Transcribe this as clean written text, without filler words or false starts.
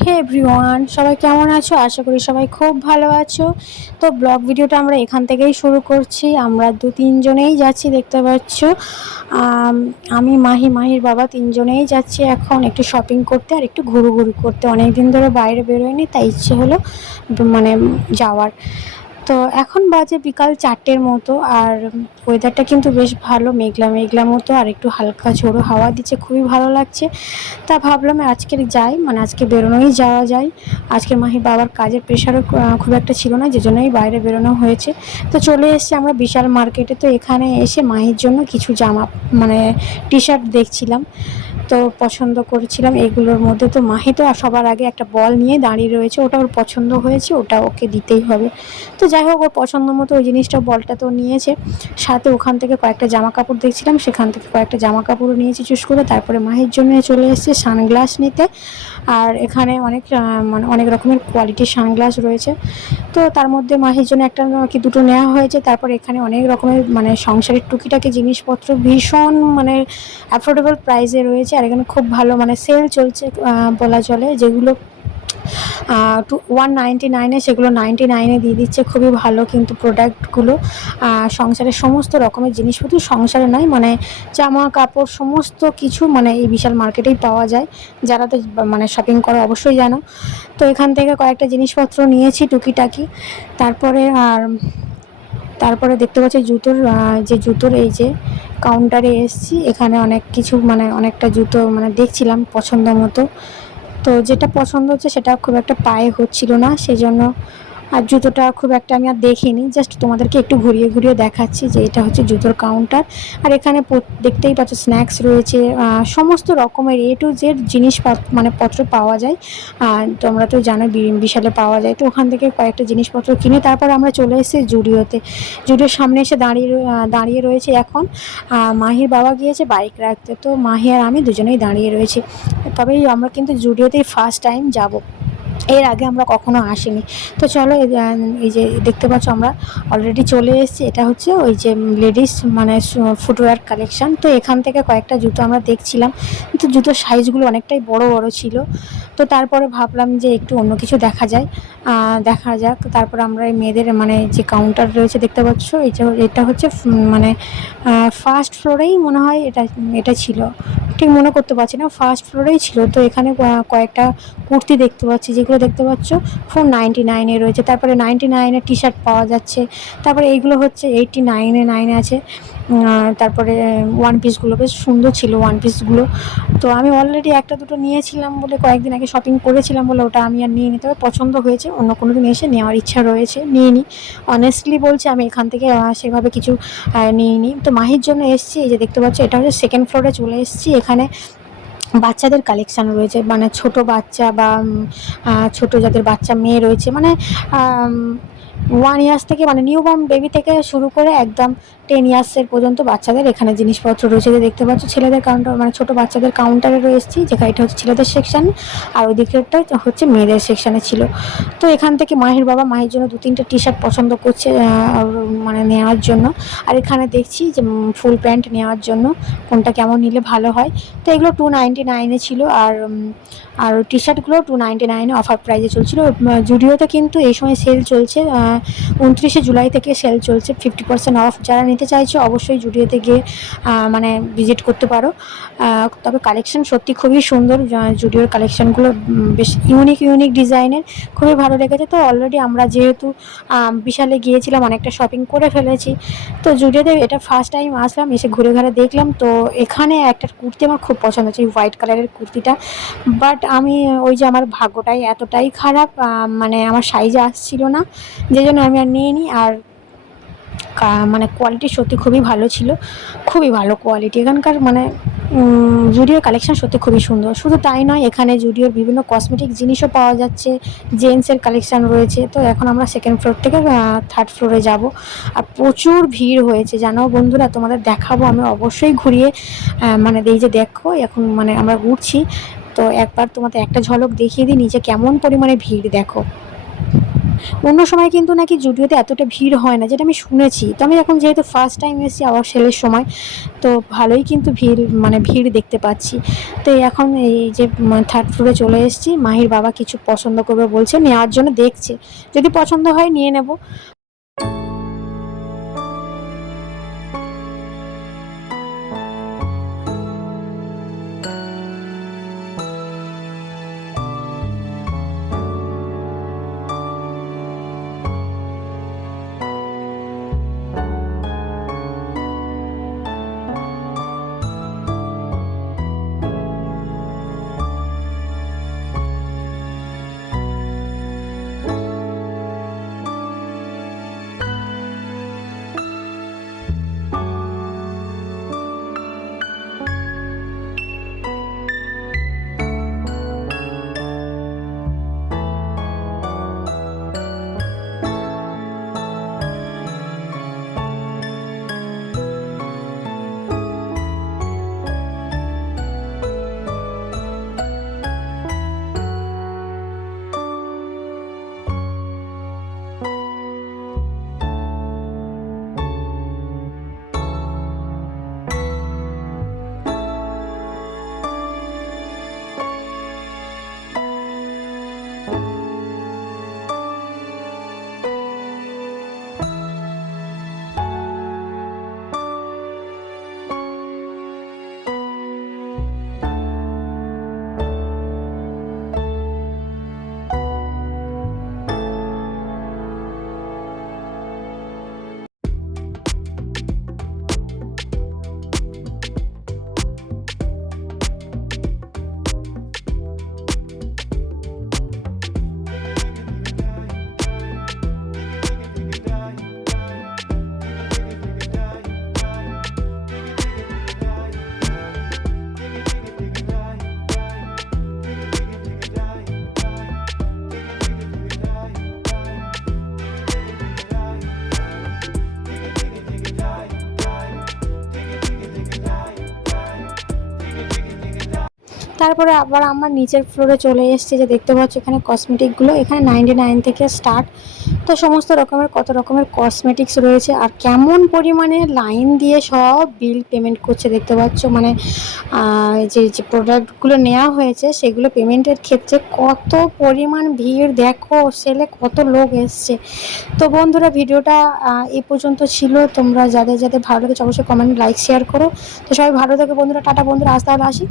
হে everyone, সবাই কেমন আছো? আশা করি সবাই খুব ভালো আছো। তো ব্লগ ভিডিওটা আমরা এখান থেকেই শুরু করছি। আমরা ২-৩ জনেই যাচ্ছি, দেখতে পাচ্ছ। আম আমি, মাহির বাবা তিনজনেই যাচ্ছি এখন একটু শপিং করতে আর একটু ঘুরুঘুরি করতে। অনেকদিন ধরে বাইরে বেরোয়নি, তাই ইচ্ছে হলো মানে যাওয়ার। তো এখন বাজে বিকাল ৪টের মতো, আর ওয়েদারটা কিন্তু বেশ ভালো, মেঘলা মেঘলা মতো, আর একটু হালকা ঝোড়ো হাওয়া দিচ্ছে, খুবই ভালো লাগছে। তা ভাবলাম আজকের যাই, মানে আজকে বেরোনোই যাওয়া যায়। আজকে মাহির বাবার কাজের প্রেশারও খুব একটা ছিল না, যে জন্যই বাইরে বেরোনো হয়েছে। তো চলে এসেছি আমরা বিশাল মার্কেটে। তো এখানে এসে মাহির জন্য কিছু জামা, মানে টি শার্ট দেখছিলাম, তো পছন্দ করেছিলাম এগুলোর মধ্যে। তো মাহি তো সবার আগে একটা বল নিয়ে দাঁড়িয়ে রয়েছে, ওটা ওর পছন্দ হয়েছে, ওটা ওকে দিতেই হবে। তো যাই হোক, ওর পছন্দ মতো ওই জিনিসটা, বলটা তো নিয়েছে। সাথে ওখান থেকে কয়েকটা জামা কাপড় দেখছিলাম, সেখান থেকে কয়েকটা জামা কাপড়ও নিয়েছি চুজ করে। তারপরে মাহির জন্য চলে এসেছে সানগ্লাস নিতে। আর এখানে অনেক মানে অনেক রকমের কোয়ালিটির সানগ্লাস রয়েছে। তো তার মধ্যে মাহির জন্য একটা কি দুটো নেওয়া হয়েছে। তারপর এখানে অনেক রকমের মানে সংসারের টুকিটাকি জিনিসপত্র ভীষণ মানে অ্যাফোর্ডেবল প্রাইসে রয়েছে। আর এখানে খুব ভালো মানে সেল চলছে বলা চলে, যেগুলো 199 সেগুলো 99 দিয়ে দিচ্ছে। খুবই ভালো কিন্তু প্রোডাক্টগুলো। সংসারের সমস্ত রকমের জিনিসপত্র, সংসারে নয় মানে জামা কাপড় সমস্ত কিছু মানে এই বিশাল মার্কেটেই পাওয়া যায়। যারা তো মানে শপিং করে অবশ্যই জানো। তো এখান থেকে কয়েকটা জিনিসপত্র নিয়েছি টুকিটাকি। তারপরে তারপরে দেখতে পাচ্ছি জুতোর, যে জুতোর এই যে কাউন্টারে এসছি, এখানে অনেক কিছু মানে অনেকটা জুতো মানে দেখছিলাম পছন্দ মতো। তো যেটা পছন্দ হচ্ছে সেটা খুব একটা পায়ে হচ্ছিল না, সেজন্য আর জুতোটা খুব একটা আমি আর দেখিনি, জাস্ট তোমাদেরকে একটু ঘুরিয়ে ঘুরিয়ে দেখাচ্ছি যে এটা হচ্ছে জুতোর কাউন্টার। আর এখানে দেখতেই পাচ্ছ স্ন্যাক্স রয়েছে, সমস্ত রকমের এ টু জেড জিনিস মানে পত্র পাওয়া যায়। তোমরা তো জানো বিশালে পাওয়া যায়। তো ওখান থেকে কয়েকটা জিনিসপত্র কিনে তারপর আমরা চলে এসেছি জুডিওতে। জুডিওর সামনে এসে দাঁড়িয়ে রয়েছে এখন। মাহির বাবা গিয়েছে বাইক রাখতে, তো মাহি আর আমি দুজনেই দাঁড়িয়ে রয়েছি। তবে আমরা কিন্তু জুডিওতেই ফার্স্ট টাইম যাব, এর আগে আমরা কখনো আসিনি। তো চলো, এই যে দেখতে পাচ্ছ আমরা অলরেডি চলে এসেছি। এটা হচ্ছে ওই যে লেডিস মানে ফুটওয়্যার কালেকশন। তো এখান থেকে কয়েকটা জুতো আমরা দেখছিলাম, কিন্তু জুতোর সাইজগুলো অনেকটাই বড় বড় ছিল। তো তারপরে ভাবলাম যে একটু অন্য কিছু দেখা যাক। তারপর আমরা এই মেয়েদের মানে যে কাউন্টার রয়েছে দেখতে পাচ্ছ, এটা হচ্ছে মানে ফার্স্ট ফ্লোরেই মনে হয় এটা এটা ছিল, ঠিক মনে করতে পারছি না, ফার্স্ট ফ্লোরেই ছিল। তো এখানে কয়েকটা কুর্তি দেখতে পাচ্ছি, যেগুলো দেখতে পাচ্ছ 499 রয়েছে। তারপরে 99 টি শার্ট পাওয়া যাচ্ছে। তারপরে এইগুলো হচ্ছে 89 আছে। তারপরে ওয়ান পিসগুলো বেশ সুন্দর ছিল, ওয়ান পিসগুলো। তো আমি অলরেডি একটা দুটো নিয়েছিলাম বলে, কয়েকদিন আগে শপিং করেছিলাম বলে ওটা আমি আর নিয়ে নিতে হবে, পছন্দ হয়েছে, অন্য কোনো দিন এসে নেওয়ার ইচ্ছা রয়েছে, নিয়ে নিই। অনেস্টলি বলছি, আমি এখান থেকে সেভাবে কিছু নিয়ে নিই। তো মাহির জন্য এসেছি, এই যে দেখতে পাচ্ছ এটা হচ্ছে সেকেন্ড ফ্লোরে চলে এসেছি। এখানে বাচ্চাদের কালেকশান রয়েছে, মানে ছোট বাচ্চা বা ছোট যাদের বাচ্চা মেয়ে রয়েছে, মানে 1 ইয়ার্স থেকে মানে নিউ বর্ন বেবি থেকে শুরু করে একদম 10 ইয়ার্সের পর্যন্ত বাচ্চাদের এখানে জিনিসপত্র রয়েছে। যে দেখতে পাচ্ছ ছেলেদের কাউন্টার, মানে ছোটো বাচ্চাদের কাউন্টারে রয়েছি, যেখানে এটা হচ্ছে ছেলেদের সেকশান, আর ওই দিকটা হচ্ছে মেয়েদের সেকশানে ছিল। তো এখান থেকে মাহির বাবা মাহির জন্য 2-3টে টি শার্ট পছন্দ করছে মানে নেওয়ার জন্য। আর এখানে দেখছি যে ফুল প্যান্ট নেওয়ার জন্য কোনটা কেমন নিলে ভালো হয়। তো এগুলো 299 ছিল। আর টি শার্টগুলো 299 অফার প্রাইসে চলছিল। জুডিওতে কিন্তু এই সময় সেল চলছে, 29শে জুলাই থেকে সেল চলছে 50% অফ। যারা নিতে চাইছো অবশ্যই জুডিওতে গিয়ে মানে ভিজিট করতে পারো। তবে কালেকশন সত্যি খুবই সুন্দর, জুডিওর কালেকশনগুলো বেশ ইউনিক ডিজাইনের, খুবই ভালো লেগেছে। তো অলরেডি আমরা যেহেতু বিশালে গিয়েছিলাম, অনেকটা শপিং করে ফেলেছি। তো জুডিওতে এটা ফার্স্ট টাইম আসলাম, এসে ঘুরে ঘুরে দেখলাম। তো এখানে একটা কুর্তি আমার খুব পছন্দ হচ্ছে, হোয়াইট কালারের কুর্তিটা। বাট আমি ওই যে আমার ভাগ্যটাই এতটাই খারাপ, মানে আমার সাইজে আসছিল না, যে জন্য আমি আর নিইনি। আর মানে কোয়ালিটি সত্যি খুবই ভালো ছিল, খুবই ভালো কোয়ালিটি এখানকার। মানে জুডিওর কালেকশান সত্যি খুবই সুন্দর। শুধু তাই নয়, এখানে জুডিওর বিভিন্ন কসমেটিক জিনিসও পাওয়া যাচ্ছে, জেন্টসের কালেকশান রয়েছে। তো এখন আমরা সেকেন্ড ফ্লোর থেকে থার্ড ফ্লোরে যাব। আর প্রচুর ভিড় হয়েছে জানো বন্ধুরা, তোমাদের দেখাবো আমি অবশ্যই ঘুরিয়ে। মানে এই যে দেখো এখন মানে আমরা ঘুরছি, তো একবার তোমাদের একটা ঝলক দেখিয়ে দিই নিচে কেমন পরিমাণে ভিড় দেখো। অন্য সময় কিন্তু নাকি জুডিওতে এতটা ভিড় হয় না, যেটা আমি শুনেছি। তো আমি এখন যেহেতু ফার্স্ট টাইম এসেছি আবার সেলের সময়, তো ভালোই কিন্তু ভিড় দেখতে পাচ্ছি। তো এখন এই যে থার্ড ফ্লোরে চলে এসেছি, মাহির বাবা কিছু পছন্দ করবে বলছে, নেওয়ার জন্য দেখছে, যদি পছন্দ হয় নিয়ে নেব। তারপরে আবার আমার নিচের ফ্লোরে চলে এসেছে, যে দেখতে পাচ্ছ এখানে কসমেটিকগুলো, এখানে 99 থেকে স্টার্ট। তো সমস্ত রকমের কত রকমের কসমেটিক্স রয়েছে, আর কেমন পরিমাণে লাইন দিয়ে সব বিল পেমেন্ট করছে দেখতে পাচ্ছ। মানে যে প্রোডাক্টগুলো নেওয়া হয়েছে সেগুলো পেমেন্টের ক্ষেত্রে কত পরিমাণ ভিড় দেখো, সেলে কত লোক এসছে। তো বন্ধুরা, ভিডিওটা এই পর্যন্ত ছিল। তোমরা যাদের যাদের ভালো লেগেছে অবশ্যই কমেন্ট, লাইক, শেয়ার করো। তো সবাই ভালো থেকো বন্ধুরা, টাটা বন্ধুরা, আজ তাহলে আসি।